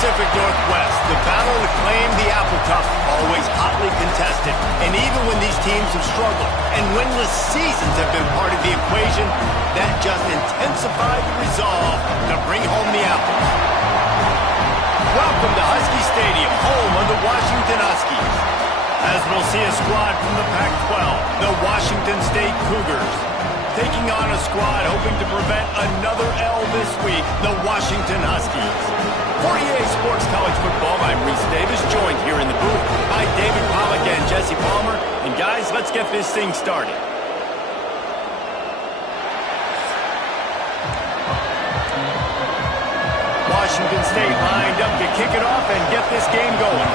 Pacific Northwest, the battle to claim the Apple Cup always hotly contested. And even when these teams have struggled and winless seasons have been part of the equation, that just intensified the resolve to bring home the apples. Welcome to Husky Stadium, home of the Washington Huskies. As we'll see a squad from the Pac-12, the Washington State Cougars. Taking on a squad hoping to prevent another L this week, the Washington Huskies. For EA Sports College Football, I'm Reese Davis, joined here in the booth by David Pollack and Jesse Palmer. And guys, let's get this thing started. Washington State lined up to kick it off and get this game going.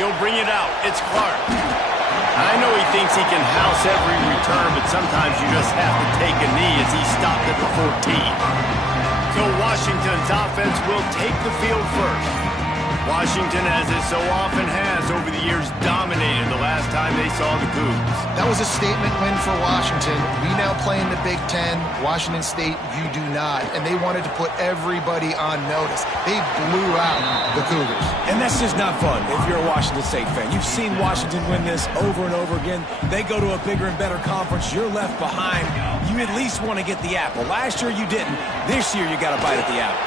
He'll bring it out. It's Clark. I know he thinks he can house every return, but sometimes you just have to take a knee as he stopped at the 14. So Washington's offense will take the field first. Washington, as it so often has over the years, dominated the last time they saw the Cougs. That was a statement win for Washington. We now play in the Big Ten. Washington State, you do not. And they wanted to put everybody on notice. They blew out the Cougars. And that's just not fun if you're a Washington State fan. You've seen Washington win this over and over again. They go to a bigger and better conference. You're left behind. You at least want to get the apple. Last year you didn't. This year you got to bite at the apple.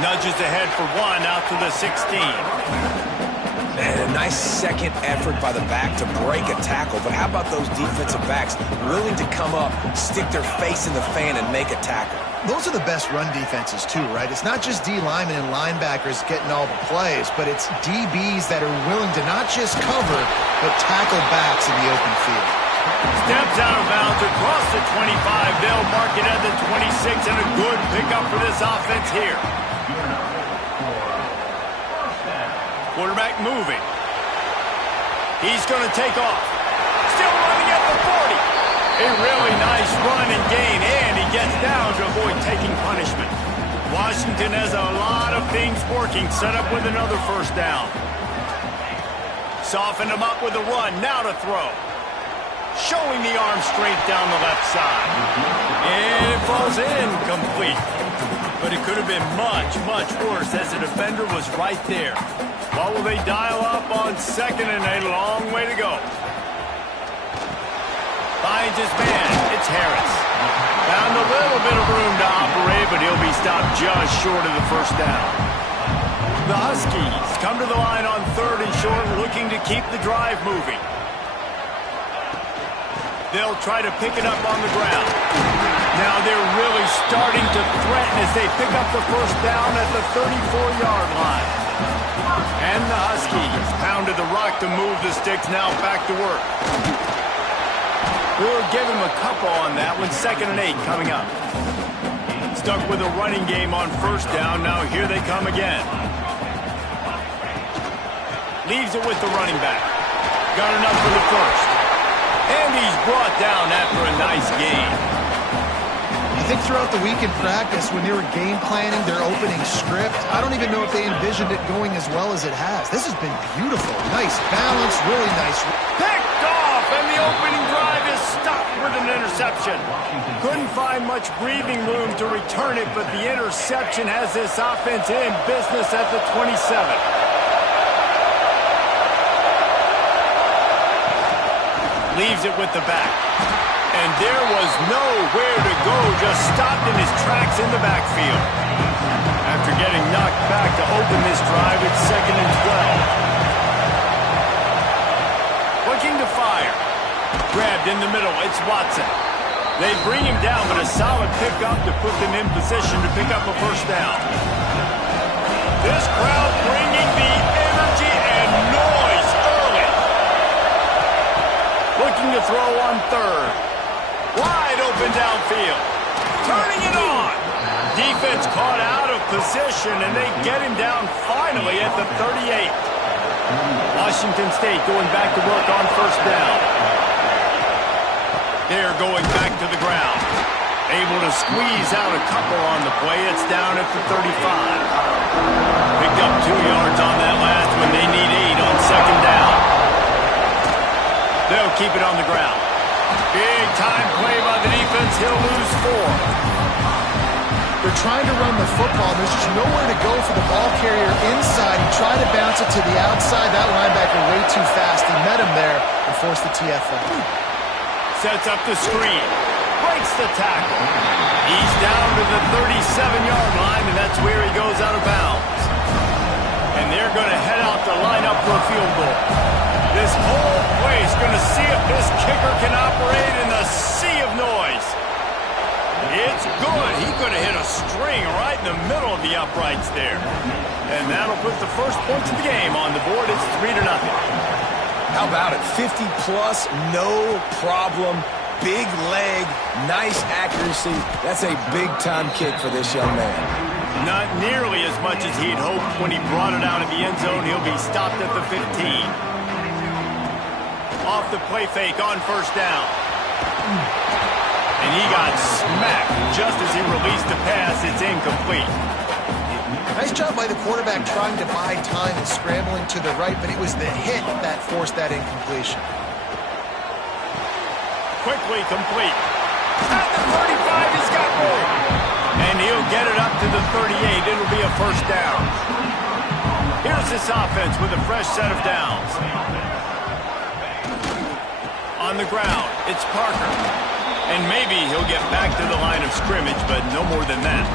Nudges ahead for one out to the 16. And a nice second effort by the back to break a tackle. But how about those defensive backs willing to come up, stick their face in the fan, and make a tackle? Those are the best run defenses, too, right? It's not just D linemen and linebackers getting all the plays, but it's DBs that are willing to not just cover, but tackle backs in the open field. Steps out of bounds across the 25. They'll mark it at the 26, and a good pickup for this offense here. Quarterback moving. He's going to take off. Still running at the 40. A really nice run and gain, and he gets down to avoid taking punishment. Washington has a lot of things working, set up with another first down. Soften him up with a run, now to throw. Showing the arm strength down the left side. And it falls incomplete. But it could have been much, much worse as the defender was right there. What will they dial up on second and a long way to go? Finds his man. It's Harris. Found a little bit of room to operate, but he'll be stopped just short of the first down. The Huskies come to the line on third and short, looking to keep the drive moving. They'll try to pick it up on the ground. Now they're really starting to threaten as they pick up the first down at the 34-yard line. And the Huskies pounded the rock to move the sticks, now back to work. We'll give him a couple on that one. 2nd and 8 coming up. Stuck with a running game on first down. Now here they come again. Leaves it with the running back. Got enough for the first. And he's brought down after a nice gain. I think throughout the week in practice, when they were game planning their opening script, I don't even know if they envisioned it going as well as it has. This has been beautiful. Nice balance, really nice. Picked off, and the opening drive is stopped with an interception. Couldn't find much breathing room to return it, but the interception has this offense in business at the 27. Leaves it with the back. And there was nowhere to go, just stopped in his tracks in the backfield. After getting knocked back to open this drive, it's 2nd and 12. Looking to fire. Grabbed in the middle, it's Watson. They bring him down, but a solid pickup to put them in position to pick up a first down. This crowd bringing the energy and noise early. Looking to throw on third. Wide open downfield. Turning it on. Defense caught out of position, and they get him down finally at the 38. Washington State going back to work on first down. They're going back to the ground. Able to squeeze out a couple on the play. It's down at the 35. Picked up 2 yards on that last one. They need 8 on second down. They'll keep it on the ground. Big time play by the defense. He'll lose 4. They're trying to run the football. There's just nowhere to go for the ball carrier inside. He tried to bounce it to the outside. That linebacker way too fast. He met him there and forced the TFL. Sets up the screen. Breaks the tackle. He's down to the 37-yard line, and that's where he goes out of bounds. And they're going to head out to line up for a field goal. This whole place going to see if this kicker can operate in the sea of noise. It's good. He could have hit a string right in the middle of the uprights there. And that'll put the first points of the game on the board. It's 3-0. How about it? 50-plus, no problem. Big leg, nice accuracy. That's a big-time kick for this young man. Not nearly as much as he'd hoped when he brought it out of the end zone. He'll be stopped at the 15. Off the play fake on first down. And he got smacked just as he released the pass. It's incomplete. Nice job by the quarterback trying to buy time and scrambling to the right, but it was the hit that forced that incompletion. Quickly complete. At the 35, he's got room. And he'll get it up to the 38. It'll be a first down. Here's this offense with a fresh set of downs. On the ground, it's Parker. And maybe he'll get back to the line of scrimmage, but no more than that.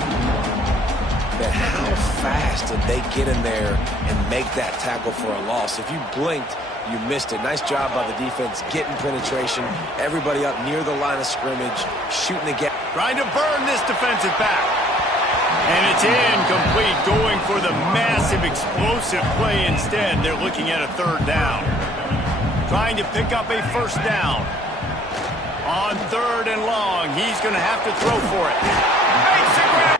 But how fast did they get in there and make that tackle for a loss? If you blinked, you missed it. Nice job by the defense getting penetration. Everybody up near the line of scrimmage, shooting the gap. Trying to burn this defensive back. And it's incomplete, going for the massive explosive play instead. They're looking at a third down. Trying to pick up a first down. On third and long, he's going to have to throw for it. Makes the grab.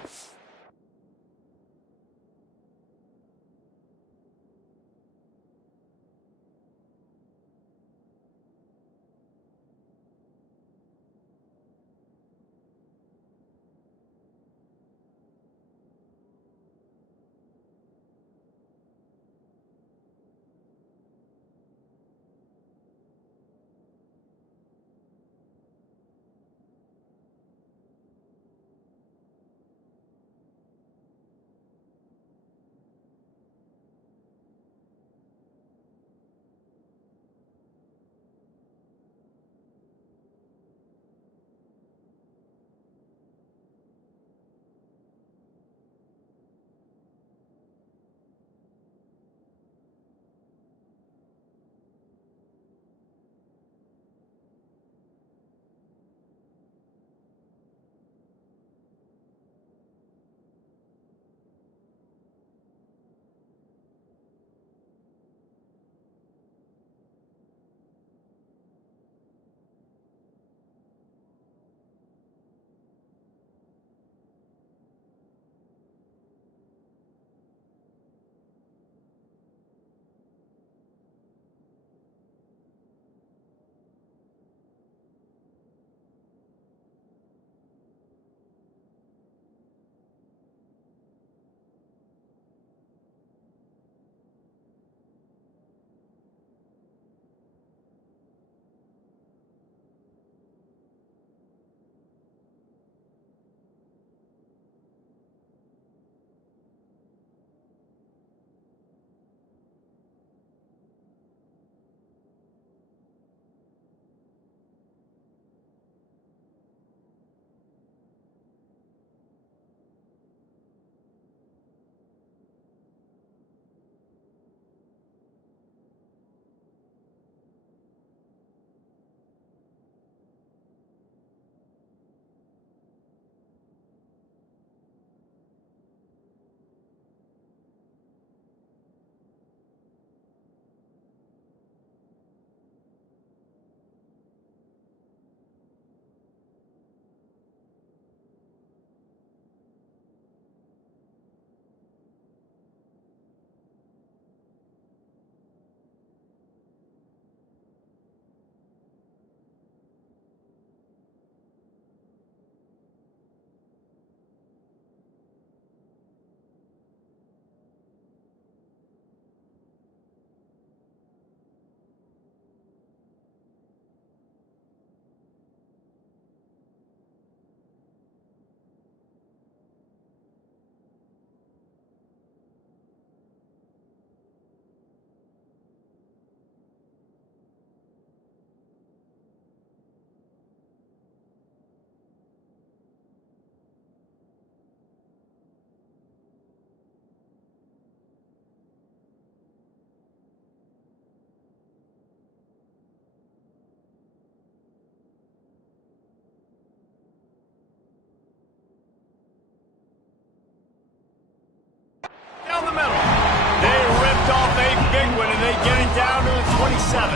down to the 27.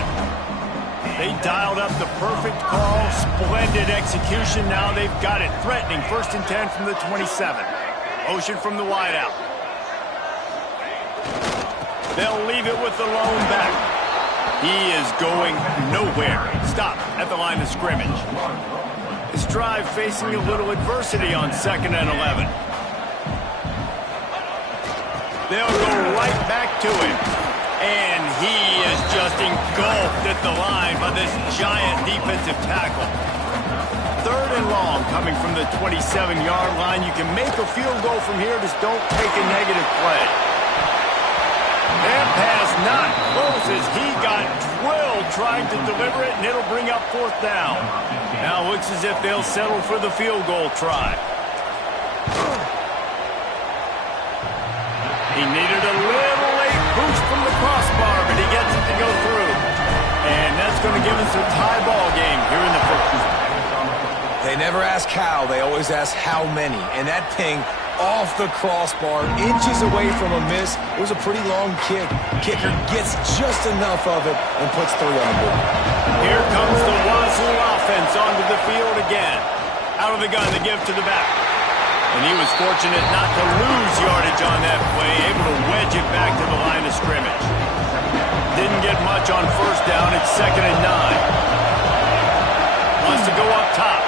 They dialed up the perfect call, splendid execution. Now they've got it threatening. 1st and 10 from the 27. Motion from the wideout. They'll leave it with the lone back. He is going nowhere. Stop at the line of scrimmage. This drive facing a little adversity on 2nd and 11. They'll go right back to him. And he is just engulfed at the line by this giant defensive tackle. 3rd and long coming from the 27-yard line. You can make a field goal from here. Just don't take a negative play. That pass not close as he got drilled trying to deliver it, and it'll bring up 4th down. Now it looks as if they'll settle for the field goal try. He needed a little late boost from the crossbar, but he gets it to go through. And that's going to give us a tie ball game here in the 1st. They never ask how, they always ask how many. And that ping off the crossbar, inches away from a miss. It was a pretty long kick. Kicker gets just enough of it and puts 3 on the board. Here comes the Wazoo offense onto the field again. Out of the gun to give to the back. And he was fortunate not to lose yardage on that play, able to wedge it back to the line of scrimmage. Didn't get much on 1st down. It's 2nd and 9. Wants to go up top.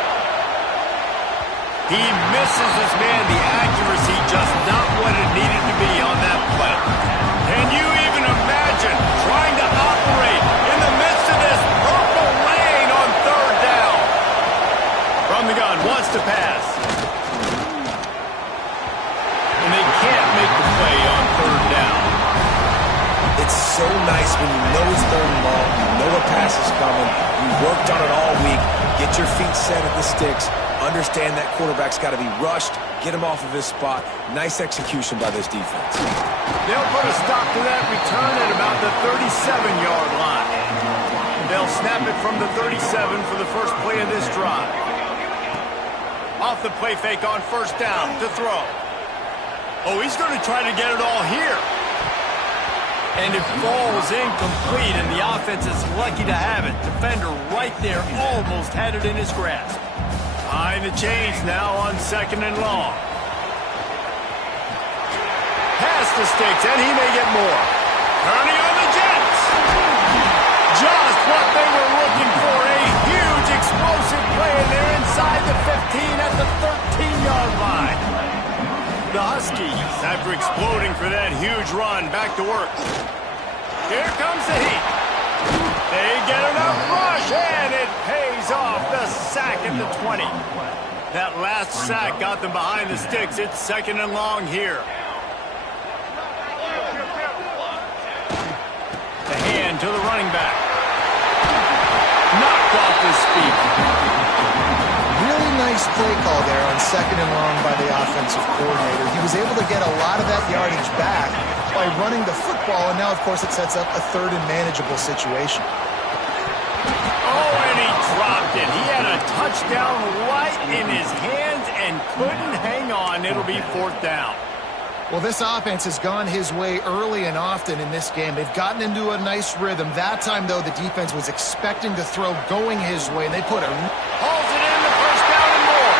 He misses his man. The accuracy just not what it needed to be on that play. Can you even imagine trying to operate in the midst of this purple lane on 3rd down? From the gun, wants to pass. And they can't make the play on 3rd down. It's so nice when you know it's 3rd and long, you know a pass is coming, you worked on it all week, get your feet set at the sticks, understand that quarterback's got to be rushed, get him off of his spot. Nice execution by this defense. They'll put a stop to that return at about the 37-yard line. They'll snap it from the 37 for the first play of this drive. Off the play fake on 1st down to throw. Oh, he's going to try to get it all here. And it falls incomplete, and the offense is lucky to have it. Defender right there almost had it in his grasp. Behind the chains now on 2nd and long. Pass the sticks, and he may get more. Turning on the Jets. Just what they were looking for. A huge explosive play, and they're inside the 15 at the 13-yard line. The Huskies, after exploding for that huge run, back to work. Here comes the heat. They get enough rush, and it pays off. The sack at the 20. That last sack got them behind the sticks. It's 2nd and long here. The hand to the running back. Knocked off his feet. Really nice play call there on 2nd and long by the offensive coordinator. He was able to get a lot of that yardage back by running the football, and now, of course, it sets up a 3rd and manageable situation. Oh, and he dropped it. He had a touchdown right in his hands and couldn't hang on. It'll be 4th down. Well, this offense has gone his way early and often in this game. They've gotten into a nice rhythm. That time, though, the defense was expecting to throw going his way, and they put a... Hauls it in, the 1st down and more.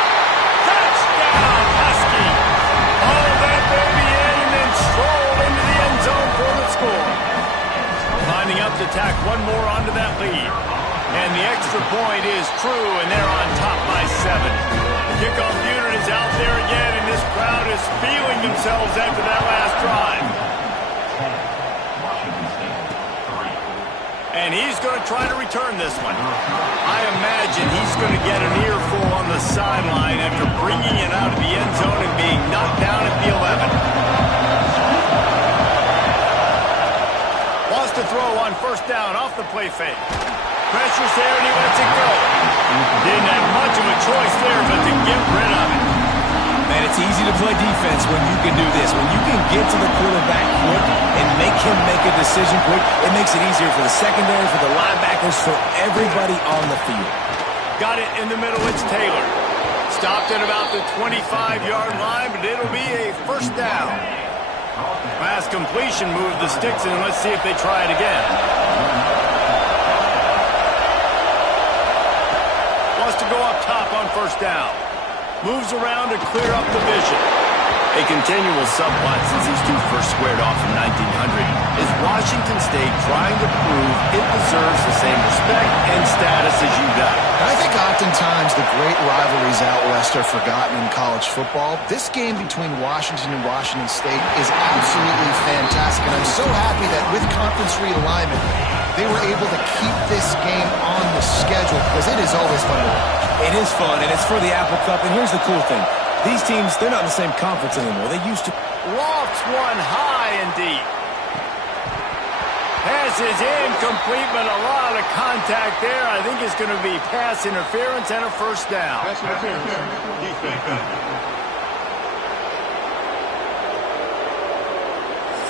Touchdown, Huskies. Oh, that baby in and then strolled into the end zone for the score. Lining up to tack one more onto that lead. And the extra point is true, and they're on top by 7. Kickoff unit is out there again, and this crowd is feeling themselves after that last drive. And he's going to try to return this one. I imagine he's going to get an earful on the sideline after bringing it out of the end zone and being knocked down at the 11. Wants to throw on 1st down off the play fake. Pressure's there, and he lets it go. Didn't have much of a choice there, but to get rid of it. Man, it's easy to play defense when you can do this. When you can get to the quarterback quick and make him make a decision quick, it makes it easier for the secondary, for the linebackers, for everybody on the field. Got it in the middle, it's Taylor. Stopped at about the 25-yard line, but it'll be a 1st down. Pass completion moved the sticks, and let's see if they try it again. Wants to go up top on first down. Moves around to clear up the vision. A continual subplot since these two first squared off in 1900 is Washington State trying to prove it deserves the same respect and status as UW. And I think oftentimes the great rivalries out west are forgotten in college football. This game between Washington and Washington State is absolutely fantastic, and I'm so happy that with conference realignment, they were able to keep this game on the schedule because it is always fun to watch. It is fun, and it's for the Apple Cup, and here's the cool thing. These teams, they're not in the same conference anymore. They used to. Lofts one high and deep. Pass is incomplete, but a lot of contact there. I think it's going to be pass interference and a first down. Pass interference. Defense.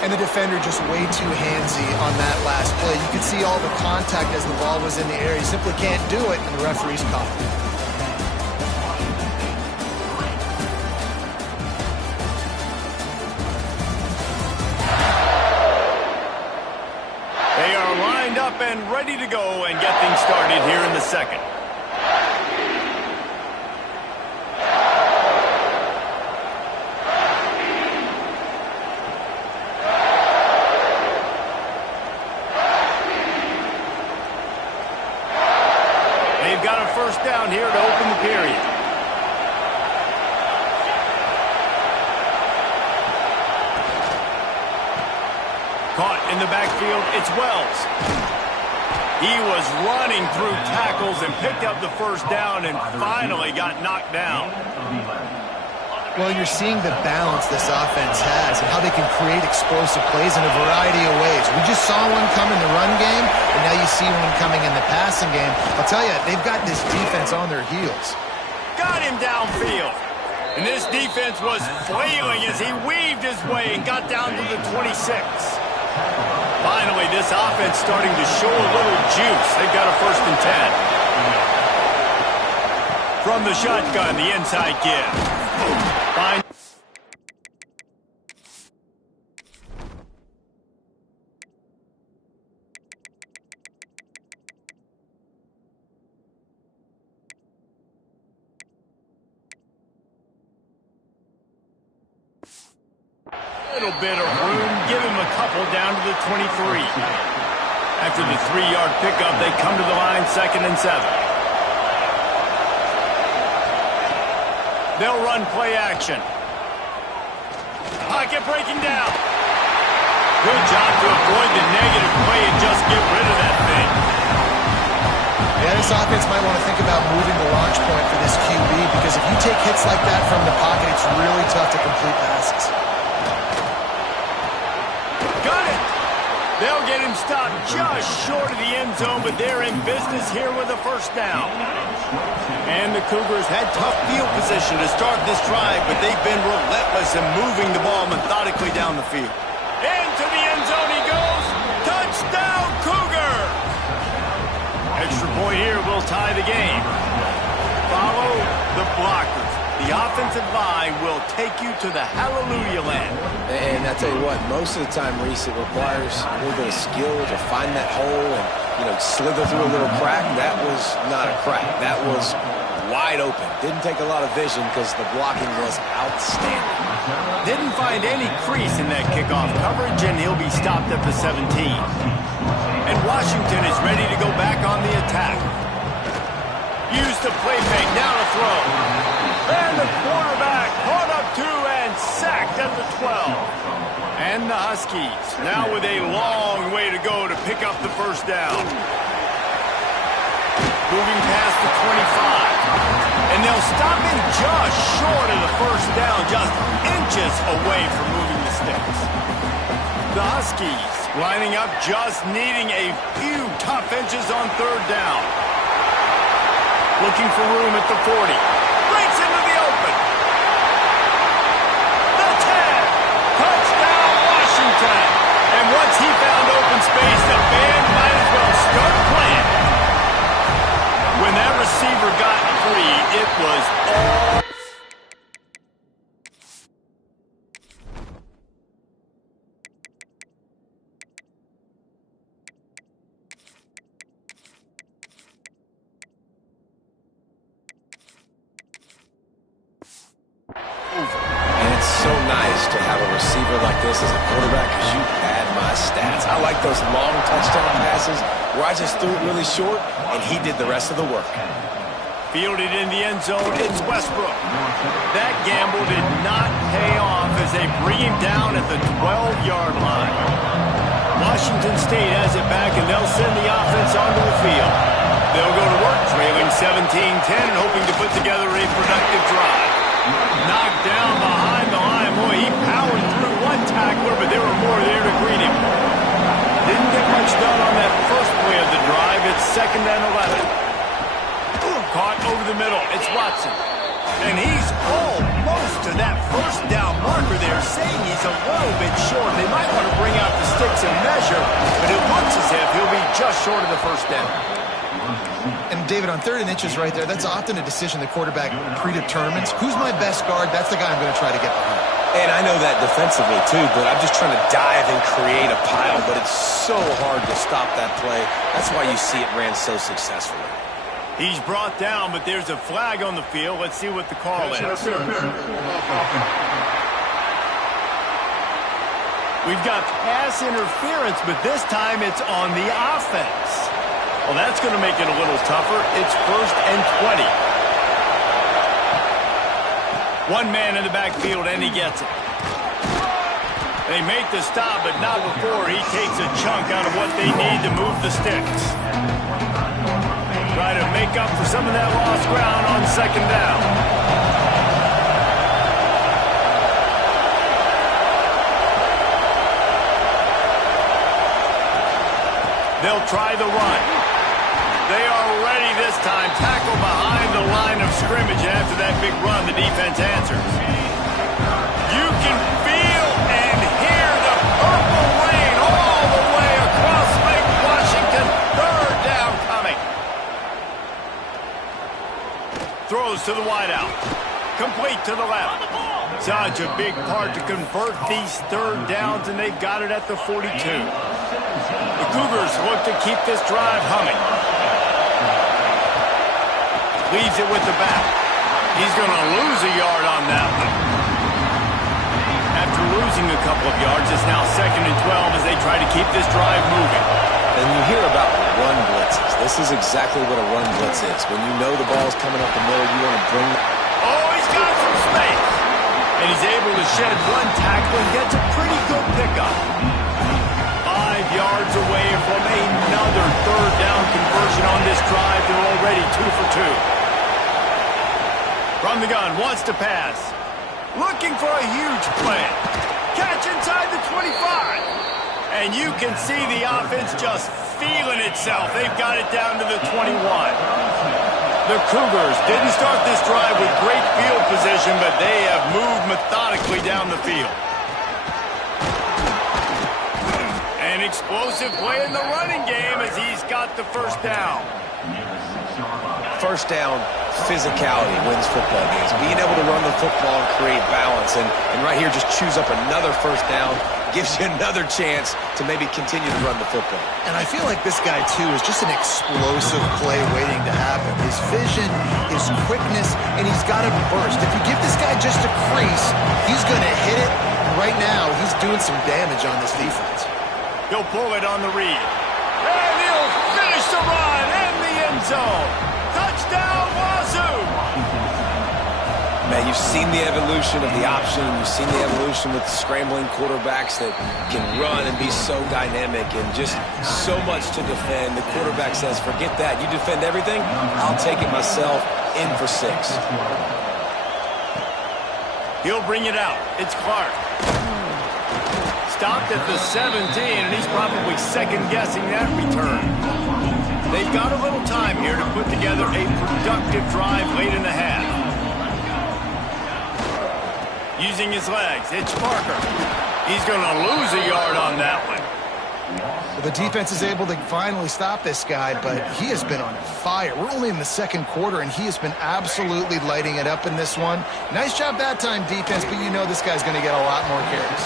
And the defender just way too handsy on that last play. You could see all the contact as the ball was in the air. He simply can't do it, and the referee's caught it. And ready to go and get things started here in the second. They've got a first down here to open the period. Caught in the backfield, it's Wells. He was running through tackles and picked up the first down and finally got knocked down. Well, you're seeing the balance this offense has and how they can create explosive plays in a variety of ways. We just saw one come in the run game, and now you see one coming in the passing game. I'll tell you, they've got this defense on their heels. Got him downfield. And this defense was flailing as he weaved his way and got down to the 26. Finally, this offense starting to show a little juice. They've got a 1st and 10. From the shotgun, the inside give. Fine. Little bit of room, give him a couple down to the 23. After the 3-yard pickup, they come to the line 2nd and 7. They'll run play action. Pocket breaking down. Good job to avoid the negative play and just get rid of that thing. Yeah, this offense might want to think about moving the launch point for this QB because if you take hits like that from the pocket, it's really tough to complete passes. Got it! They'll get him stopped just short of the end zone, but they're in business here with a first down. And the Cougars had tough field position to start this drive, but they've been relentless in moving the ball methodically down the field. Into the end zone he goes. Touchdown, Cougar! Extra point here will tie the game. Follow the blockers. The offensive line will take you to the hallelujah land. And I tell you what, most of the time, Reese, it requires a little bit of skill to find that hole and, slither through a little crack. That was not a crack. That was wide open. Didn't take a lot of vision because the blocking was outstanding. Didn't find any crease in that kickoff coverage, and he'll be stopped at the 17. And Washington is ready to go back on the attack. Use the play fake, now to throw. And the quarterback caught up 2 and sacked at the 12. And the Huskies now with a long way to go to pick up the first down. Moving past the 25. And they'll stop him just short of the first down, just inches away from moving the sticks. The Huskies lining up, just needing a few tough inches on 3rd down. Looking for room at the 40. Breaks into the open. The 10. Touchdown, Washington. And once he found open space, the band might as well start playing. When that receiver got free, it was all... this as a quarterback because you had my stats. I like those long touchdown passes where I just threw it really short, and he did the rest of the work. Fielded in the end zone, it's Westbrook. That gamble did not pay off as they bring him down at the 12-yard line. Washington State has it back, and they'll send the offense onto the field. They'll go to work, trailing 17-10, and hoping to put together a productive drive. Knocked down behind the line. Boy, he powered through one tackler, but there were more there to greet him. Didn't get much done on that first play of the drive. It's 2nd and 11. Caught over the middle. It's Watson. And he's almost to that first down marker there, saying he's a little bit short. They might want to bring out the sticks and measure, but it looks as if he'll be just short of the first down. And David, on 3rd and inches right there, that's often a decision the quarterback predetermines. Who's my best guard? That's the guy I'm going to try to get behind. And I know that defensively, too, but I'm just trying to dive and create a pile, but it's so hard to stop that play. That's why you see it ran so successfully. He's brought down, but there's a flag on the field. Let's see what the call is. We've got pass interference, but this time it's on the offense. Well, that's going to make it a little tougher. It's 1st and 20. One man in the backfield, and he gets it. They make the stop, but not before he takes a chunk out of what they need to move the sticks. Try to make up for some of that lost ground on 2nd down. They'll try the run. They are ready this time. Tackle behind the line of scrimmage. After that big run, the defense answers. You can feel and hear the purple rain all the way across Lake Washington. 3rd down coming. Throws to the wideout. Complete to the left. Such a big part to convert these 3rd downs, and they've got it at the 42. The Cougars look to keep this drive humming. Leaves it with the back. He's going to lose a yard on that one. After losing a couple of yards, it's now 2nd and 12 as they try to keep this drive moving. And you hear about run blitzes. This is exactly what a run blitz is. When you know the ball's coming up the middle, you want to bring... Oh, he's got some space. And he's able to shed one tackle and gets a pretty good pickup. 5 yards away from another 3rd down conversion on this drive. They're already 2 for 2. From the gun, wants to pass. Looking for a huge play. Catch inside the 25. And you can see the offense just feeling itself. They've got it down to the 21. The Cougars didn't start this drive with great field position, but they have moved methodically down the field. An explosive play in the running game as he's got the 1st down. 1st down, physicality wins football games. Being able to run the football and create balance. And right here, just choose up another 1st down. Gives you another chance to maybe continue to run the football. And I feel like this guy, too, is just an explosive play waiting to happen. His vision, his quickness, and he's got a burst. If you give this guy just a crease, he's going to hit it. And right now, he's doing some damage on this defense. He'll pull it on the read. And he'll finish the run in the end zone. Touchdown, Wazoo! Man, you've seen the evolution of the option. You've seen the evolution with scrambling quarterbacks that can run and be so dynamic and just so much to defend. The quarterback says, forget that. You defend everything, I'll take it myself. In for 6. He'll bring it out. It's Clark. Stopped at the 17, and he's probably second-guessing that return. They've got a little time here to put together a productive drive late in the half. Using his legs, it's Parker. He's going to lose a yard on that one. Well, the defense is able to finally stop this guy, but he has been on fire. We're only in the 2nd quarter, and he has been absolutely lighting it up in this one. Nice job that time, defense, but you know this guy's going to get a lot more carries.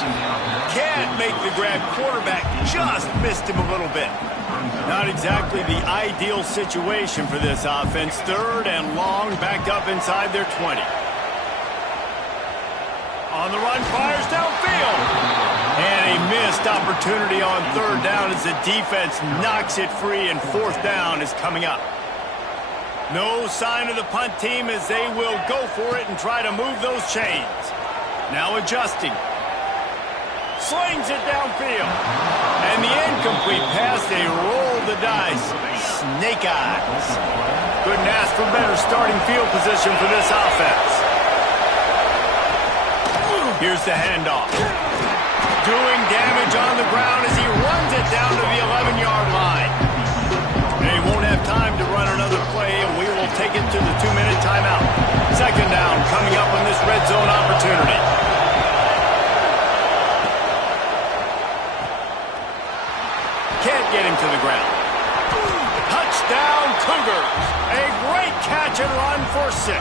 Can't make the grab. Quarterback just missed him a little bit. Not exactly the ideal situation for this offense. 3rd and long, backed up inside their 20. On the run, fires downfield. And a missed opportunity on third down as the defense knocks it free, and fourth down is coming up. No sign of the punt team as they will go for it and try to move those chains. Now adjusting. Slings it downfield. And the incomplete pass, they roll the dice. Snake eyes. Couldn't ask for better starting field position for this offense. Here's the handoff. Doing damage on the ground as he runs it down to the 11-yard line. They won't have time to run another play, and we will take it to the 2-minute timeout. Second down coming up on this red zone opportunity. Can't get him to the ground. Touchdown Cougars. A great catch and run for 6.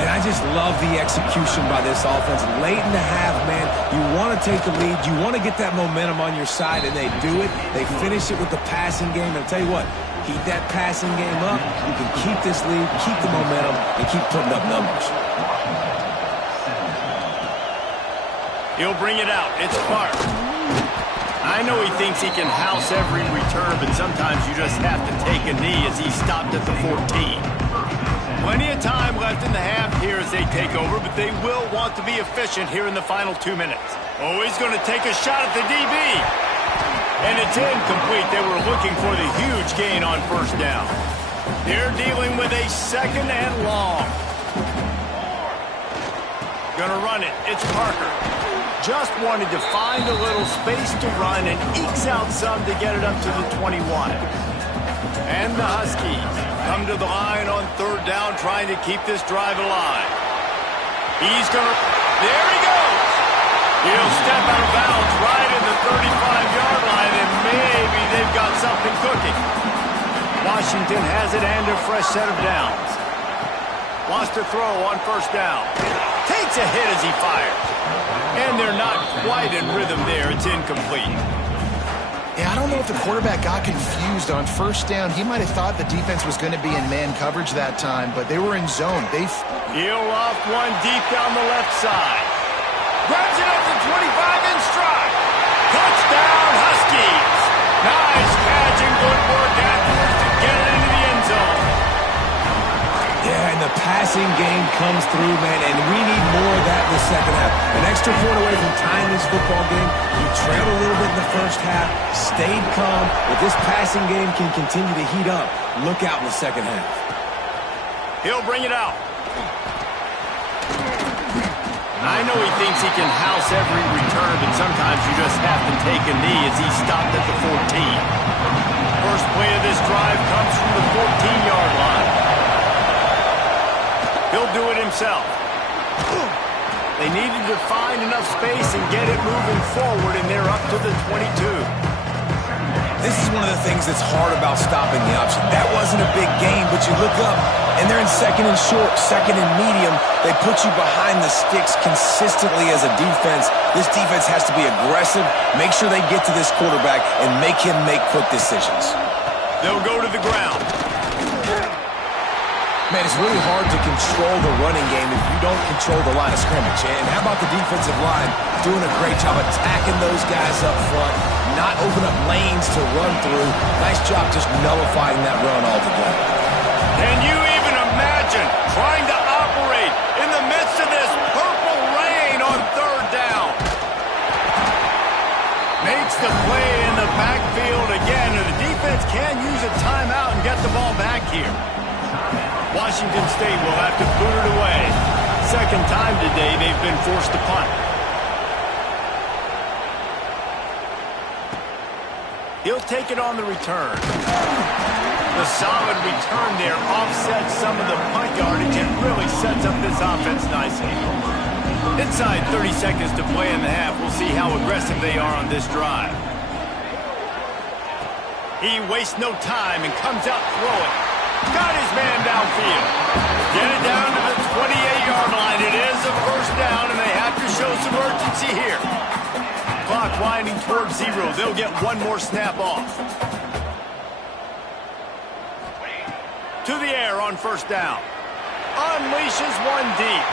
And I just love the execution by this offense. Late in the half, man, you want to take the lead. You want to get that momentum on your side, and they do it. They finish it with the passing game. And I'll tell you what, keep that passing game up. You can keep this lead, keep the momentum, and keep putting up numbers. He'll bring it out. It's Clark. I know he thinks he can house every return, but sometimes you just have to take a knee as he stopped at the 14. Plenty of time left in the half here as they take over, but they will want to be efficient here in the final 2 minutes. Oh, he's going to take a shot at the DB. And it's incomplete. They were looking for the huge gain on first down. They're dealing with a second and long. Gonna run it. It's Parker. Just wanted to find a little space to run and ekes out some to get it up to the 21. And the Huskies come to the line on third down, trying to keep this drive alive. He's gonna... There he goes! He'll step out of bounds right in the 35-yard line, and maybe they've got something cooking. Washington has it and a fresh set of downs. Wants to throw on first down. Takes a hit as he fires. And they're not quite in rhythm there. It's incomplete. Yeah, I don't know if the quarterback got confused on first down. He might have thought the defense was going to be in man coverage that time, but they were in zone. He'll off one deep down the left side. Grabs it up to 25 in stride. Touchdown, Huskies. Nice catch and good work afterwards to get it into the end zone. Yeah, and the passing game comes through, man, and we need more of that in the second half. An extra point away from tying this football game. You trailed a little bit in the first half, stayed calm. If this passing game can continue to heat up, look out in the second half. He'll bring it out. I know he thinks he can house every return, but sometimes you just have to take a knee as he stopped at the 14. First play of this drive comes from the 14-yard line. He'll do it himself. They needed to find enough space and get it moving forward, and they're up to the 22. This is one of the things that's hard about stopping the option. That wasn't a big gain, but you look up, and they're in second and short, second and medium. They put you behind the sticks consistently as a defense. This defense has to be aggressive, make sure they get to this quarterback, and make him make quick decisions. They'll go to the ground. Man, it's really hard to control the running game if you don't control the line of scrimmage. And how about the defensive line doing a great job attacking those guys up front, not open up lanes to run through. Nice job just nullifying that run altogether. Can you even imagine trying to operate in the midst of this purple rain on third down? Makes the play in the backfield again, and the defense can use a timeout and get the ball back here. Washington State will have to boot it away. Second time today they've been forced to punt. He'll take it on the return. The solid return there offsets some of the punt yardage and really sets up this offense nicely. Inside 30 seconds to play in the half. We'll see how aggressive they are on this drive. He wastes no time and comes out throwing. Got his man downfield. Get it down to the 28-yard line. It is a first down, and they have to show some urgency here. Clock winding towards 0. They'll get one more snap off. To the air on first down. Unleashes one deep.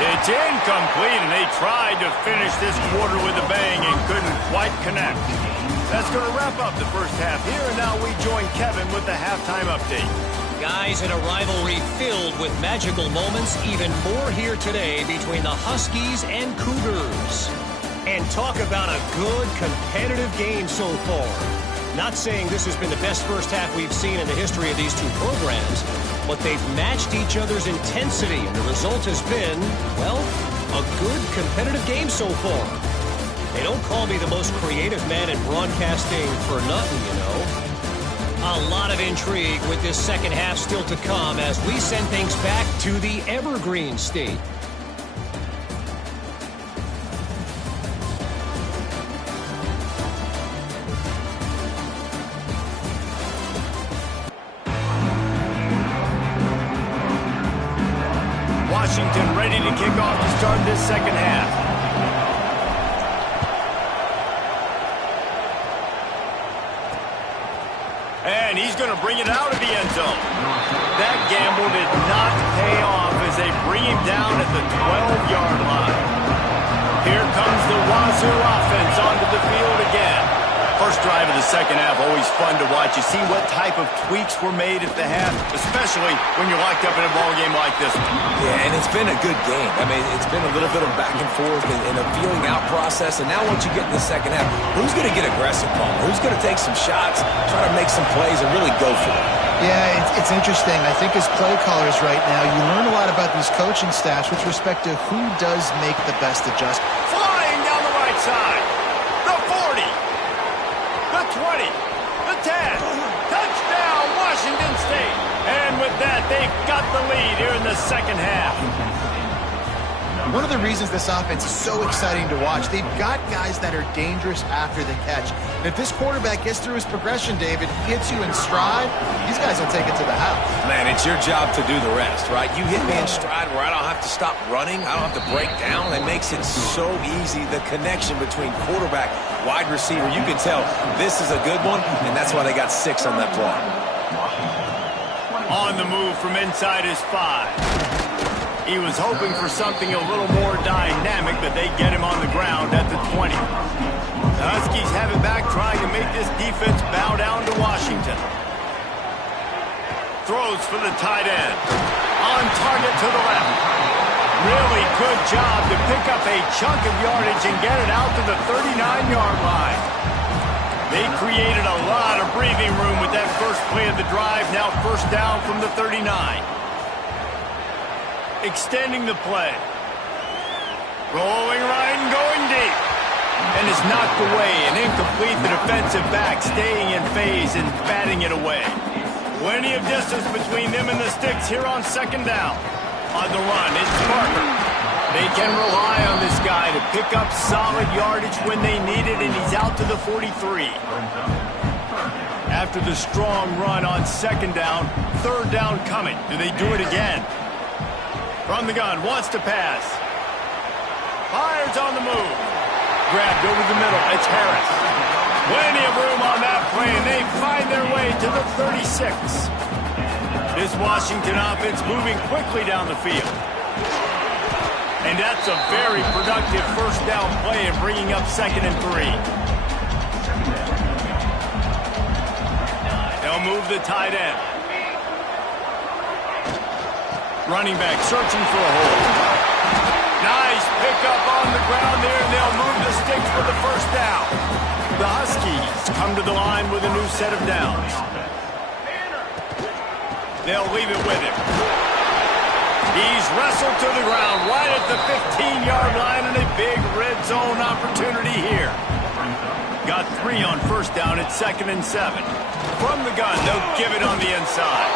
It's incomplete, and they tried to finish this quarter with a bang and couldn't quite connect. That's going to wrap up the first half here, and now we join Kevin with the halftime update. Guys, in a rivalry filled with magical moments, even more here today between the Huskies and Cougars. And talk about a good, competitive game so far. Not saying this has been the best first half we've seen in the history of these two programs, but they've matched each other's intensity, and the result has been, well, a good, competitive game so far. They don't call me the most creative man in broadcasting for nothing, you know. A lot of intrigue with this second half still to come as we send things back to the Evergreen State. Washington ready to kick off to start this second half. And he's going to bring it out of the end zone. That gamble did not pay off as they bring him down at the 12-yard line. Here comes the Wazoo offense onto the field again. First drive of the second half, always fun to watch. You see what type of tweaks were made at the half, especially when you're locked up in a ball game like this one. Yeah, and it's been a good game. I mean, it's been a little bit of back and forth and a feeling out process. And now once you get in the second half, who's going to get aggressive, Paul? Who's going to take some shots, try to make some plays, and really go for it? Yeah, it's interesting. I think as play callers right now, you learn a lot about these coaching staffs with respect to who does make the best adjustment. Flying down the right side. The 40. The 20. The 10. Touchdown, Washington State. And with that, they've got the lead here in the second half. One of the reasons this offense is so exciting to watch, they've got guys that are dangerous after the catch. And if this quarterback gets through his progression, David, hits you in stride, these guys will take it to the house. Man, it's your job to do the rest, right? You hit me in stride where I don't have to stop running. I don't have to break down. It makes it so easy. The connection between quarterback, wide receiver, you can tell this is a good one, and that's why they got 6 on that play. On the move from inside his 5. He was hoping for something a little more dynamic, but they get him on the ground at the 20. The Huskies have it back, trying to make this defense bow down to Washington. Throws for the tight end. On target to the left. Really good job to pick up a chunk of yardage and get it out to the 39-yard line. They created a lot of breathing room with that first play of the drive. Now first down from the 39. Extending the play. Rolling right and going deep. And is knocked away and incomplete. The defensive back staying in phase and batting it away. Plenty of distance between them and the sticks here on second down. On the run, it's Parker. They can rely on this guy to pick up solid yardage when they need it, and he's out to the 43. After the strong run on second down, third down coming. Do they do it again? From the gun, wants to pass. Fires on the move. Grabbed over the middle. It's Harris. Plenty of room on that play, and they find their way to the 36. This Washington offense moving quickly down the field. And that's a very productive first down play and bringing up 2nd and 3. They'll move the tight end. Running back searching for a hole. Nice pickup on the ground there, and they'll move the sticks for the first down. The Huskies come to the line with a new set of downs. They'll leave it with him. He's wrestled to the ground right at the 15-yard line, and a big red zone opportunity here. Got 3 on first down at 2nd and 7. From the gun, they'll give it on the inside.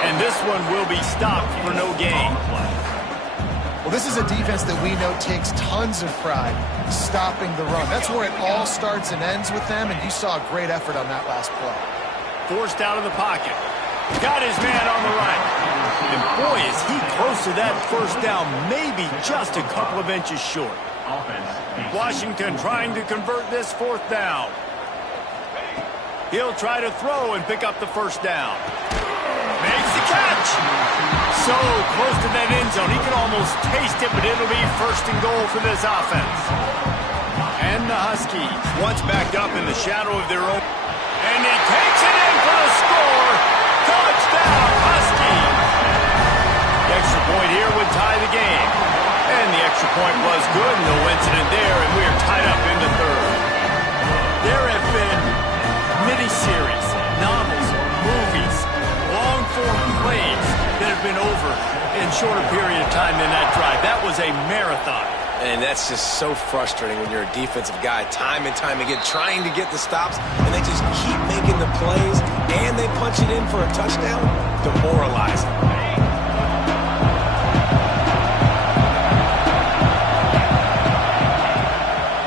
And this one will be stopped for no gain. Well, this is a defense that we know takes tons of pride stopping the run. That's where it all starts and ends with them, and you saw a great effort on that last play. Forced out of the pocket. Got his man on the right. And boy, is he close to that first down, maybe just a couple of inches short. Washington trying to convert this 4th down. He'll try to throw and pick up the first down. Makes the catch. So close to that end zone. He can almost taste it, but it'll be first and goal for this offense. And the Huskies, once backed up in the shadow of their own. And he takes it in for the score. Touchdown, Huskies. The extra point here would tie the game. And the extra point was good. No incident there, and we are tied up in the third. There have been mini-series, novels, movies, long-form plays that have been over in shorter period of time than that drive. That was a marathon. And that's just so frustrating when you're a defensive guy, time and time again, trying to get the stops, and they just keep making the plays, and they punch it in for a touchdown. Demoralizing.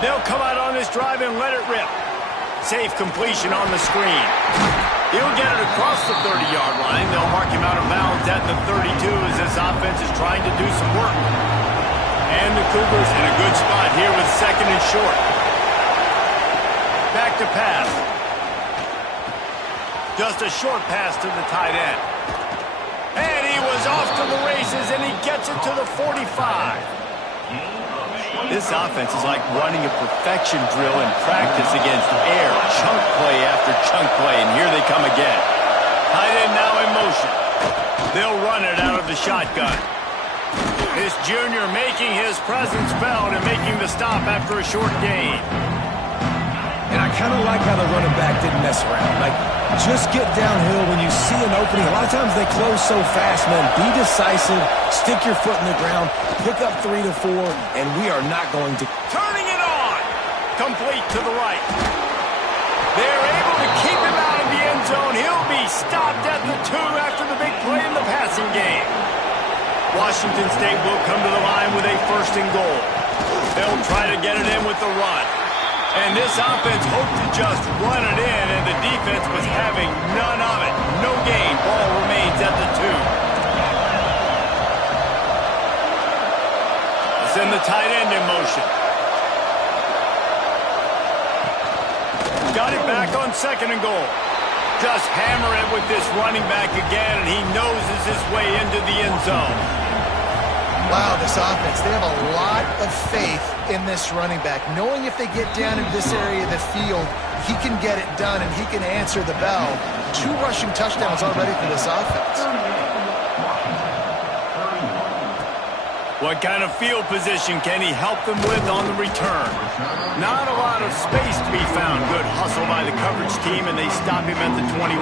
They'll come out on this drive and let it rip. Safe completion on the screen. He'll get it across the 30-yard line. They'll mark him out of bounds at the 32 as this offense is trying to do some work. And the Cougars in a good spot here with second and short. Back to pass. Just a short pass to the tight end. And he was off to the races, and he gets it to the 45. This offense is like running a perfection drill in practice against air. Chunk play after chunk play, and here they come again. Tight end now in motion. They'll run it out of the shotgun. This junior making his presence felt and making the stop after a short gain. And I kind of like how the running back didn't mess around. Like, just get downhill when you see an opening. A lot of times they close so fast, man. Be decisive, stick your foot in the ground, pick up 3 to 4, and we are not going to... Turning it on! Complete to the right. They're able to keep him out of the end zone. He'll be stopped at the 2 after the big play in the passing game. Washington State will come to the line with a first and goal. They'll try to get it in with the run. And this offense hoped to just run it in, and the defense was having none of it. No gain. Ball remains at the 2. Send the tight end in motion. Got it back on second and goal. Just hammer it with this running back again, and he noses his way into the end zone. Wow, this offense, they have a lot of faith in this running back. Knowing if they get down in this area of the field, he can get it done and he can answer the bell. 2 rushing touchdowns already for this offense. What kind of field position can he help them with on the return? Not a lot of space to be found. Good hustle by the coverage team, and they stop him at the 21.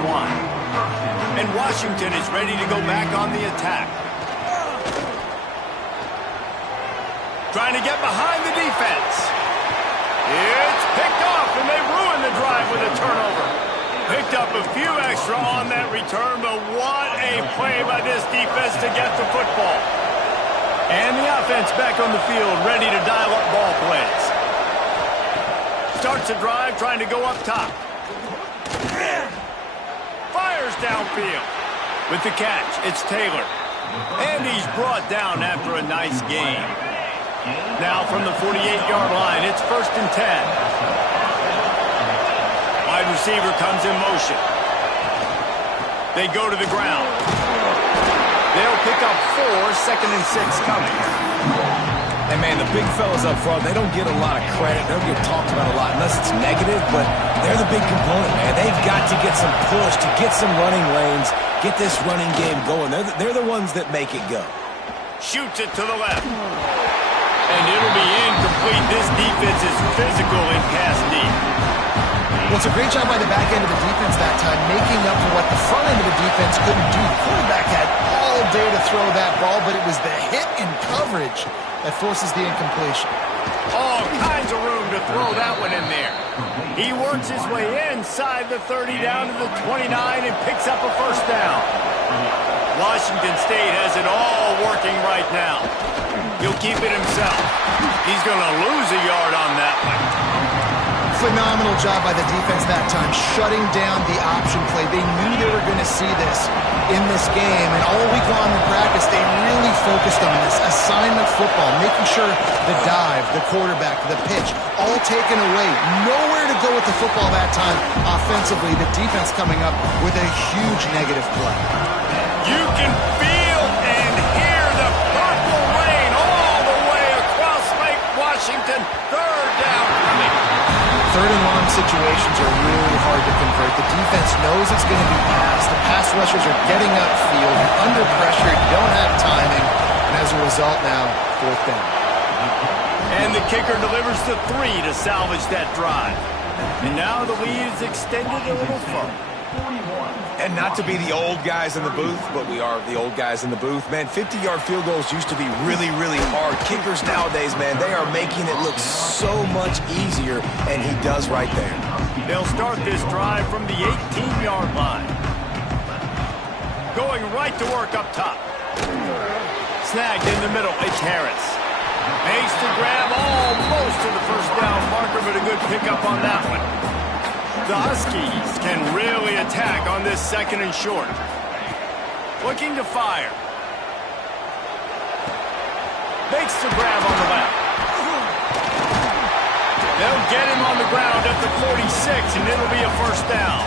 And Washington is ready to go back on the attack. Trying to get behind the defense. It's picked off, and they ruin the drive with a turnover. Picked up a few extra on that return, but what a play by this defense to get the football. And the offense back on the field, ready to dial up ball plays. Starts a drive, trying to go up top. Fires downfield. With the catch, it's Taylor. And he's brought down after a nice gain. Now from the 48-yard line, it's first and 10. Wide receiver comes in motion. They go to the ground. They'll pick up 4, second and 6 coming. And, man, the big fellas up front, they don't get a lot of credit. They don't get talked about a lot unless it's negative, but they're the big component, man. They've got to get some push, to get some running lanes, get this running game going. They're the ones that make it go. Shoots it to the left. And it'll be incomplete. This defense is physical in pass deep. Well, it's a great job by the back end of the defense that time, making up for what the front end of the defense couldn't do. The quarterback had all day to throw that ball, but it was the hit and coverage that forces the incompletion. All kinds of room to throw that one in there. He works his way inside the 30 down to the 29 and picks up a first down. Washington State has it all working right now. He'll keep it himself. He's going to lose a yard on that one. Phenomenal job by the defense that time, shutting down the option play. They knew they were going to see this in this game, and all week long in practice, they really focused on this assignment football, making sure the dive, the quarterback, the pitch, all taken away. Nowhere to go with the football that time offensively. The defense coming up with a huge negative play. You can feel and Third and long situations are really hard to convert. The defense knows it's going to be passed. The pass rushers are getting upfield. You're under pressure. You don't have timing. And as a result now, fourth down. And the kicker delivers the 3 to salvage that drive. And now the lead is extended a little further. And not to be the old guys in the booth, but we are the old guys in the booth. Man, 50-yard field goals used to be really, really hard. Kickers nowadays, man, they are making it look so much easier, and he does right there. They'll start this drive from the 18-yard line. Going right to work up top. Snagged in the middle, it's Harris. Makes the grab almost to the first down marker, but a good pickup on that one. The Huskies can really attack on this second and short. Looking to fire. Makes the grab on the left. They'll get him on the ground at the 46, and it'll be a first down.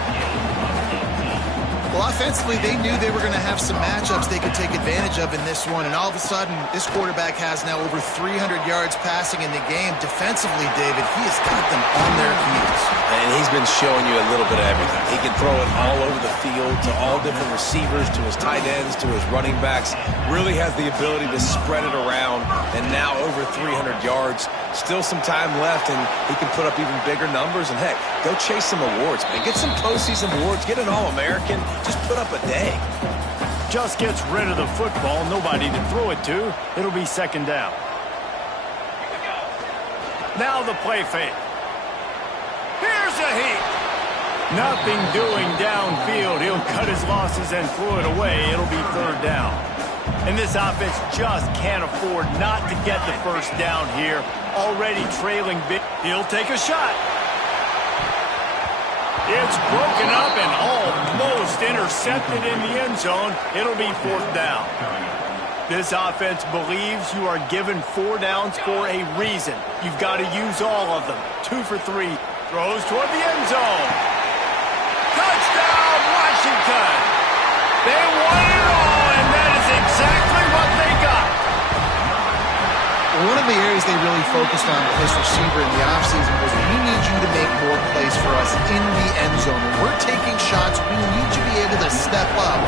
Well, offensively, they knew they were going to have some matchups they could take advantage of in this one, and all of a sudden, this quarterback has now over 300 yards passing in the game. Defensively, David, he has got them on their heels. And he's been showing you a little bit of everything. He can throw it all over the field to all different receivers, to his tight ends, to his running backs. Really has the ability to spread it around, and now over 300 yards. Still some time left, and he can put up even bigger numbers. And, heck, go chase some awards, man. Get some postseason awards. Get an All-American. Just put up a day. Just gets rid of the football. Nobody to throw it to. It'll be second down. Now the play fake. Here's a heat. Nothing doing downfield. He'll cut his losses and throw it away. It'll be third down. And this offense just can't afford not to get the first down here. Already trailing big. He'll take a shot. It's broken up and almost intercepted in the end zone. It'll be fourth down. This offense believes you are given 4 downs for a reason. You've got to use all of them. 2 for 3. Throws toward the end zone. Touchdown, Washington. They won it all, and that is exactly what they got. One of the areas they really focused on with this receiver in the offseason was, we need you to make more plays for us in the end zone. When we're taking shots, we need you to be able to step up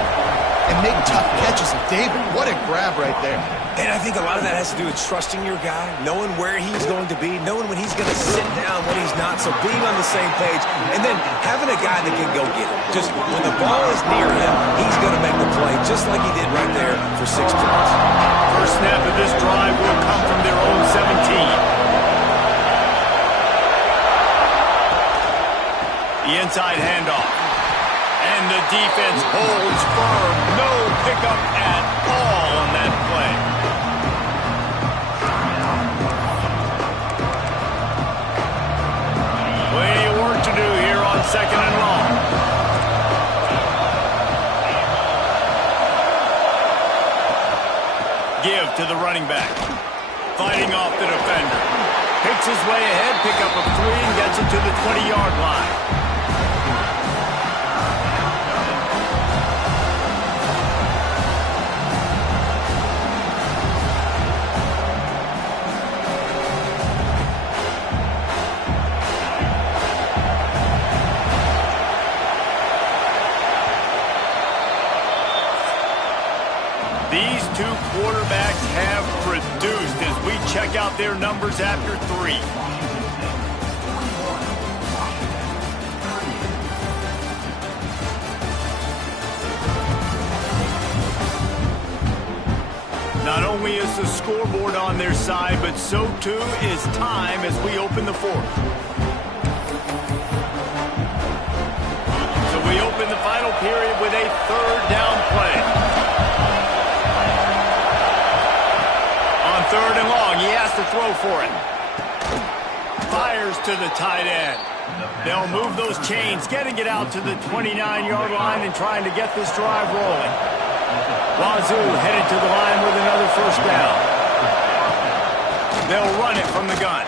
and make tough catches. And David, what a grab right there. And I think a lot of that has to do with trusting your guy, knowing where he's going to be, knowing when he's going to sit down, when he's not, so being on the same page, and then having a guy that can go get it. Just when the ball is near him, he's going to make the play, just like he did right there for 6 points. First snap of this drive will come from their own 17. The inside handoff. And the defense holds firm. No pickup at all on that play. Plenty of work to do here on second and long. Give to the running back. Fighting off the defender. Picks his way ahead, pick up a 3, and gets it to the 20-yard line. These two quarterbacks have produced as we check out their numbers after 3. Not only is the scoreboard on their side, but so too is time as we open the fourth. So we open the final period with a third down play. Third and long, he has to throw for it. Fires to the tight end. They'll move those chains, getting it out to the 29-yard line and trying to get this drive rolling. Wazoo headed to the line with another first down. They'll run it from the gun.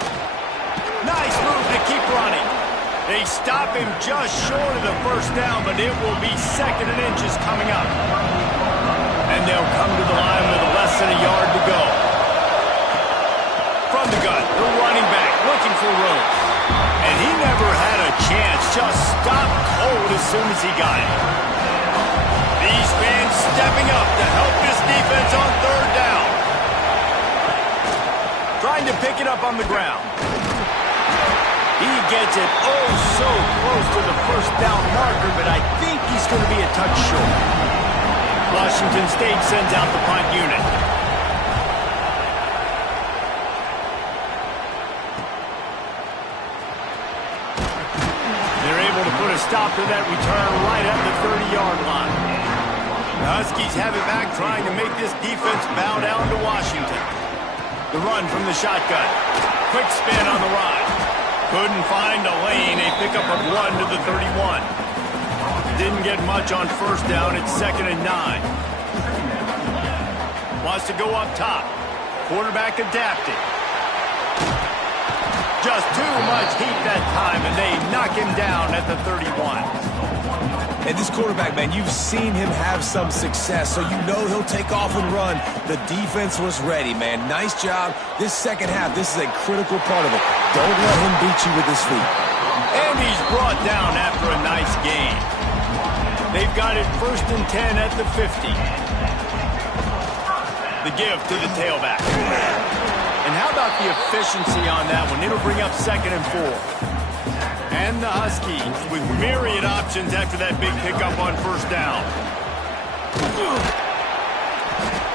Nice move to keep running. They stop him just short of the first down, but it will be second and inches coming up. And they'll come to the line with less than a yard to go. From the gun, the running back looking for room. And he never chance. Just stopped cold as soon as he got it. These fans stepping up to help this defense on third down. Trying to pick it up on the ground. He gets it oh so close to the first down marker, but I think he's going to be a touch short. Washington State sends out the punt unit. They're able to put a stop to that return right at the 30-yard line. The Huskies have it back, trying to make this defense bow down to Washington. The run from the shotgun. Quick spin on the run. Couldn't find a lane. A pickup of 1 to the 31. Didn't get much on first down. It's 2nd and 9. Wants to go up top. Quarterback adapting. Just too much heat that time, and they knock him down at the 31. And this quarterback, man, you've seen him have some success, so you know he'll take off and run. The defense was ready, man. Nice job. This second half, this is a critical part of it. Don't let him beat you with his feet. And he's brought down after a nice gain. They've got it 1st and 10 at the 50. The give to the tailback. And how about the efficiency on that one? It'll bring up 2nd and 4. And the Huskies with myriad options after that big pickup on first down.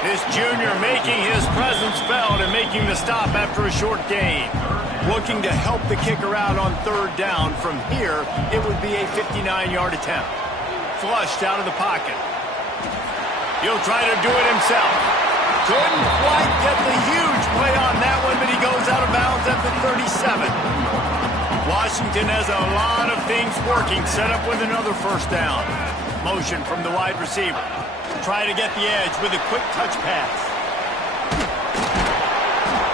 This junior making his presence felt and making the stop after a short gain. Looking to help the kicker out on third down. From here, it would be a 59-yard attempt. Flushed out of the pocket. He'll try to do it himself. Couldn't quite get the huge play on that one, but he goes out of bounds at the 37. Washington has a lot of things working, set up with another first down. Motion from the wide receiver. Try to get the edge with a quick touch pass.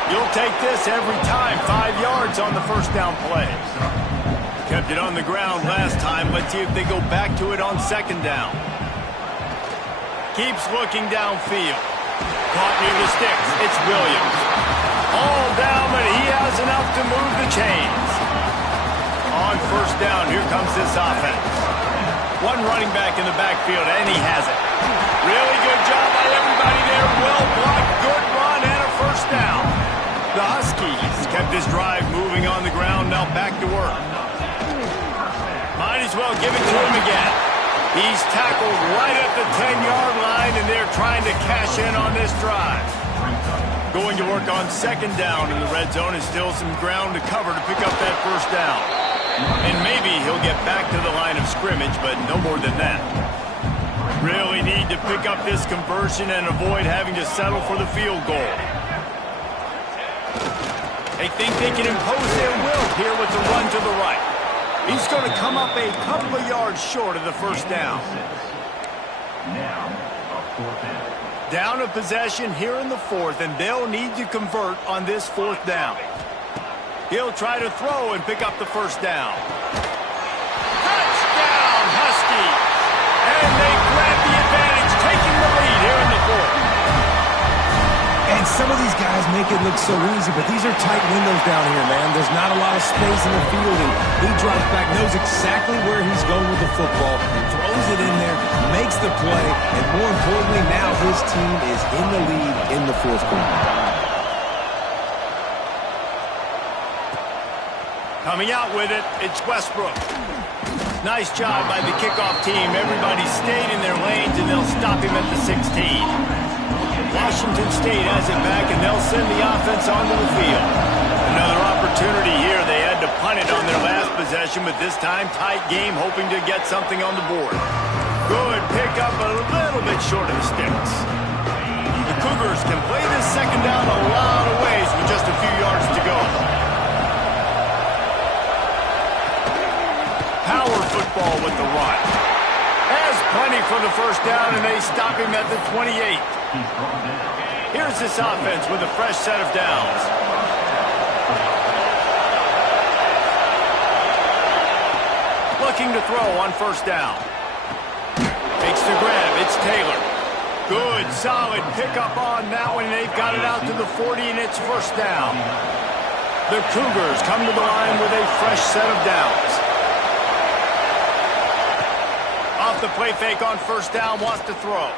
You'll take this every time. 5 yards on the first down play. Kept it on the ground last time. Let's see if they go back to it on 2nd down. Keeps looking downfield. Caught near the sticks. It's Williams. All down, but he has enough to move the chains. On first down, here comes this offense. One running back in the backfield, and he has it. Really good job by everybody there. Well blocked, good run, and a first down. The Huskies kept this drive moving on the ground, now back to work. Might as well give it to him again. He's tackled right at the 10-yard line, and they're trying to cash in on this drive. Going to work on 2nd down in the red zone, and still some ground to cover to pick up that first down. And maybe he'll get back to the line of scrimmage, but no more than that. Really need to pick up this conversion and avoid having to settle for the field goal. They think they can impose their will here with the run to the right. He's going to come up a couple of yards short of the first down. Down a possession here in the 4th, and they'll need to convert on this 4th down. He'll try to throw and pick up the first down. Touchdown, Huskies! And they grab the advantage, taking the lead here in the 4th. And some of these guys make it look so easy, but these are tight windows down here, man. There's not a lot of space in the field, and he drops back, knows exactly where he's going with the football, throws it in there, makes the play, and more importantly, now his team is in the lead in the 4th quarter. Coming out with it, it's Westbrook. Nice job by the kickoff team. Everybody stayed in their lanes, and they'll stop him at the 16. Washington State has it back, and they'll send the offense onto the field. Another opportunity here. They had to punt it on their last possession, but this time tight game, hoping to get something on the board. Good pickup, a little bit short of the sticks. The Cougars can play this 2nd down a lot of ways with just a few yards to go. Power football with the run. Has plenty for the first down, and they stop him at the 28. Here's this offense with a fresh set of downs. Looking to throw on first down. Makes the grab. It's Taylor. Good, solid pickup on that one. They've got it out to the 40, and it's first down. The Cougars come to the line with a fresh set of downs. the play fake on first down, wants to throw.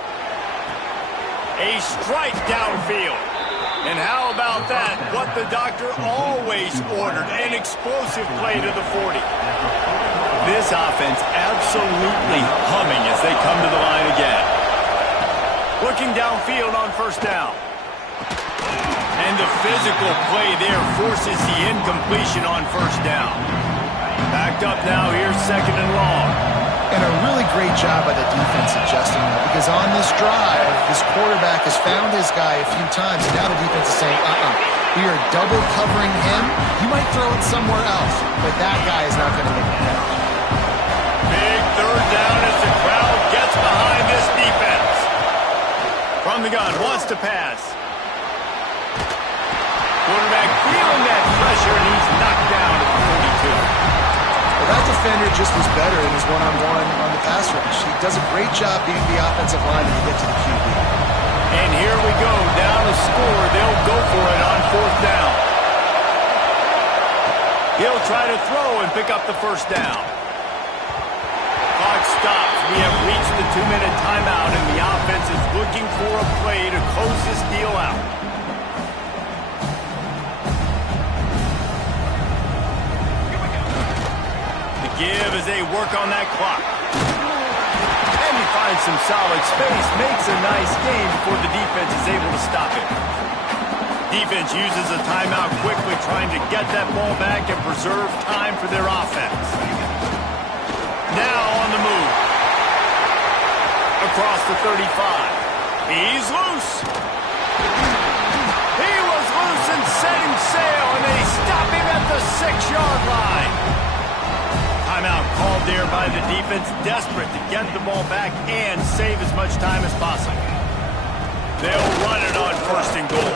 A strike downfield. And how about that? What the doctor always ordered, an explosive play to the 40. This offense absolutely humming as they come to the line again. Looking downfield on first down. And the physical play there forces the incompletion on first down. Backed up now, here's second and long. And a really great job by the defense adjusting that, because on this drive, this quarterback has found his guy a few times, and now the defense is saying, we are double covering him. You might throw it somewhere else, but that guy is not going to make a catch. Big third down as the crowd gets behind this defense. From the gun, wants to pass. Quarterback feeling that pressure, and he's knocked down at the 42. Well, that defender just was better in his one-on-one on the pass rush. He does a great job beating the offensive line to get to the QB. And here we go, down a score. They'll go for it on fourth down. He'll try to throw and pick up the first down. Clock stops. We have reached the 2-minute timeout, and the offense is looking for a play to close this deal out. Give as they work on that clock. And he finds some solid space, makes a nice gain before the defense is able to stop it. Defense uses a timeout quickly, trying to get that ball back and preserve time for their offense. Now on the move. Across the 35. He's loose. He was loose and setting sail, and they stop him at the 6-yard line. Timeout called there by the defense, desperate to get the ball back and save as much time as possible. They'll run it on first and goal.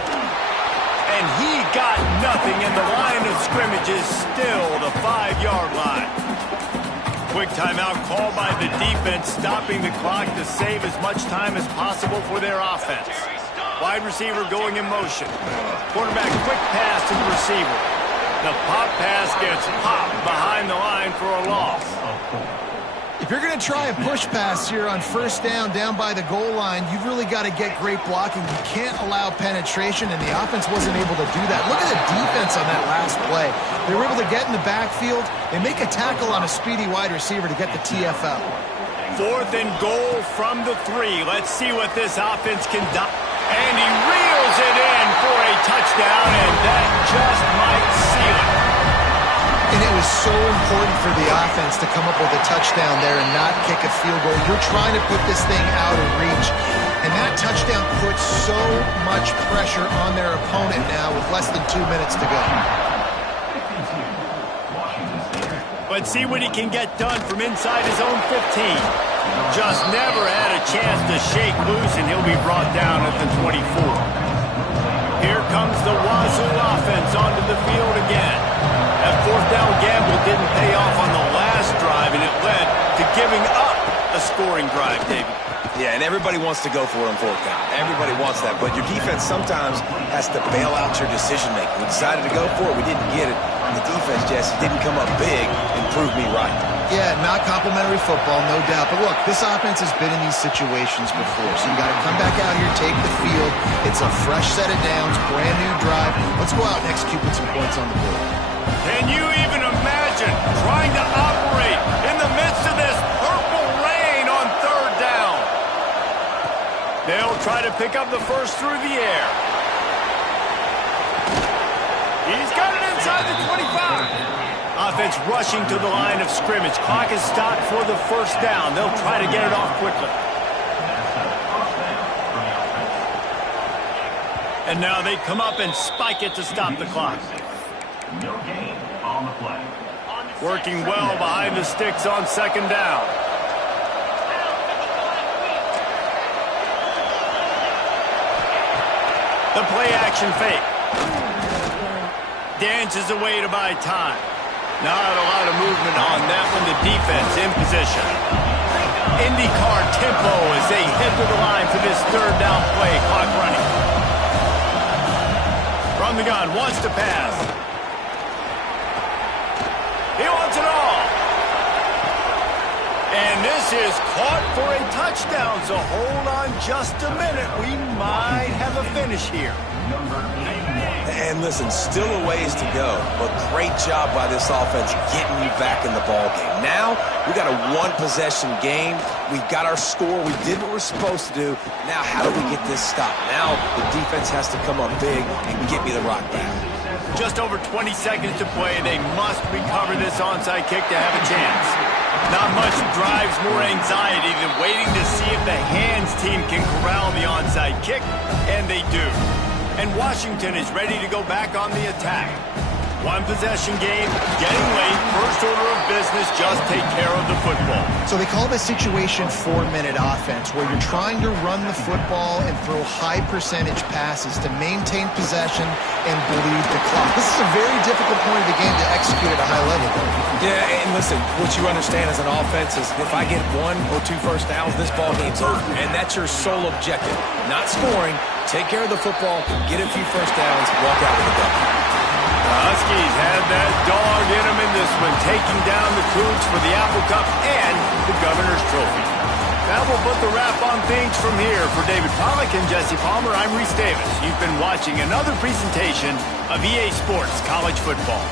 And he got nothing, and the line of scrimmage is still the 5-yard line. Quick timeout called by the defense, stopping the clock to save as much time as possible for their offense. Wide receiver going in motion. Quarterback quick pass to the receiver. The pop pass gets popped behind the line for a loss. If you're going to try a push pass here on first down by the goal line, you've really got to get great blocking. You can't allow penetration, and the offense wasn't able to do that. Look at the defense on that last play. They were able to get in the backfield and make a tackle on a speedy wide receiver to get the TFL. Fourth and goal from the 3. Let's see what this offense can do. And he reels it in for a touchdown, and that just might seal it. And it was so important for the offense to come up with a touchdown there and not kick a field goal. You're trying to put this thing out of reach, and that touchdown puts so much pressure on their opponent now with less than 2 minutes to go. Let's see what he can get done from inside his own 15. Just never had a chance to shake loose, and he'll be brought down at the 24. Here comes the Wazoo offense onto the field again. That fourth down gamble didn't pay off on the last drive, and it led to giving up a scoring drive, David. Yeah, and everybody wants to go for it on fourth down. Everybody wants that, but your defense sometimes has to bail out your decision-making. We decided to go for it. We didn't get it. The defense, Jesse, didn't come up big and prove me right. Yeah, not complimentary football, no doubt. But look, this offense has been in these situations before, so you got to come back out here, take the field. It's a fresh set of downs, brand new drive. Let's go out and execute with some points on the board. Can you even imagine trying to operate in the midst of this purple rain on third down? They'll try to pick up the first through the air. He's got it inside the 25. Offense rushing to the line of scrimmage. Clock is stopped for the first down. They'll try to get it off quickly. And now they come up and spike it to stop the clock. No gain on the play. Working well behind the sticks on second down. The play action fake. Dances away to buy time. Not a lot of movement on that one. The defense in position. IndyCar tempo as they head to the line for this third down play. Clock running. From the gun, wants to pass. He wants it all. And this is caught for a touchdown, so hold on just a minute. We might have a finish here. And listen, still a ways to go, but great job by this offense getting you back in the ball game. Now, we got a one-possession game. We've got our score. We did what we're supposed to do. Now, how do we get this stopped? Now, the defense has to come up big and get me the rock back. Just over 20 seconds to play. They must recover this onside kick to have a chance. Not much drives more anxiety than waiting to see if the hands team can corral the onside kick, and they do. And Washington is ready to go back on the attack. One possession game, getting late, first order of business, just take care of the football. So they call this situation 4-minute offense, where you're trying to run the football and throw high percentage passes to maintain possession and bleed the clock. This is a very difficult point of the game to execute at a high level. Yeah, and listen, what you understand as an offense is if I get 1 or 2 first downs, this ball game's over. And that's your sole objective. Not scoring, take care of the football, get a few first downs, walk out with a W. The Huskies had that dog in them in this one, taking down the Cougs for the Apple Cup and the Governor's Trophy. That will put the wrap on things from here. For David Pollack and Jesse Palmer, I'm Reese Davis. You've been watching another presentation of EA Sports College Football.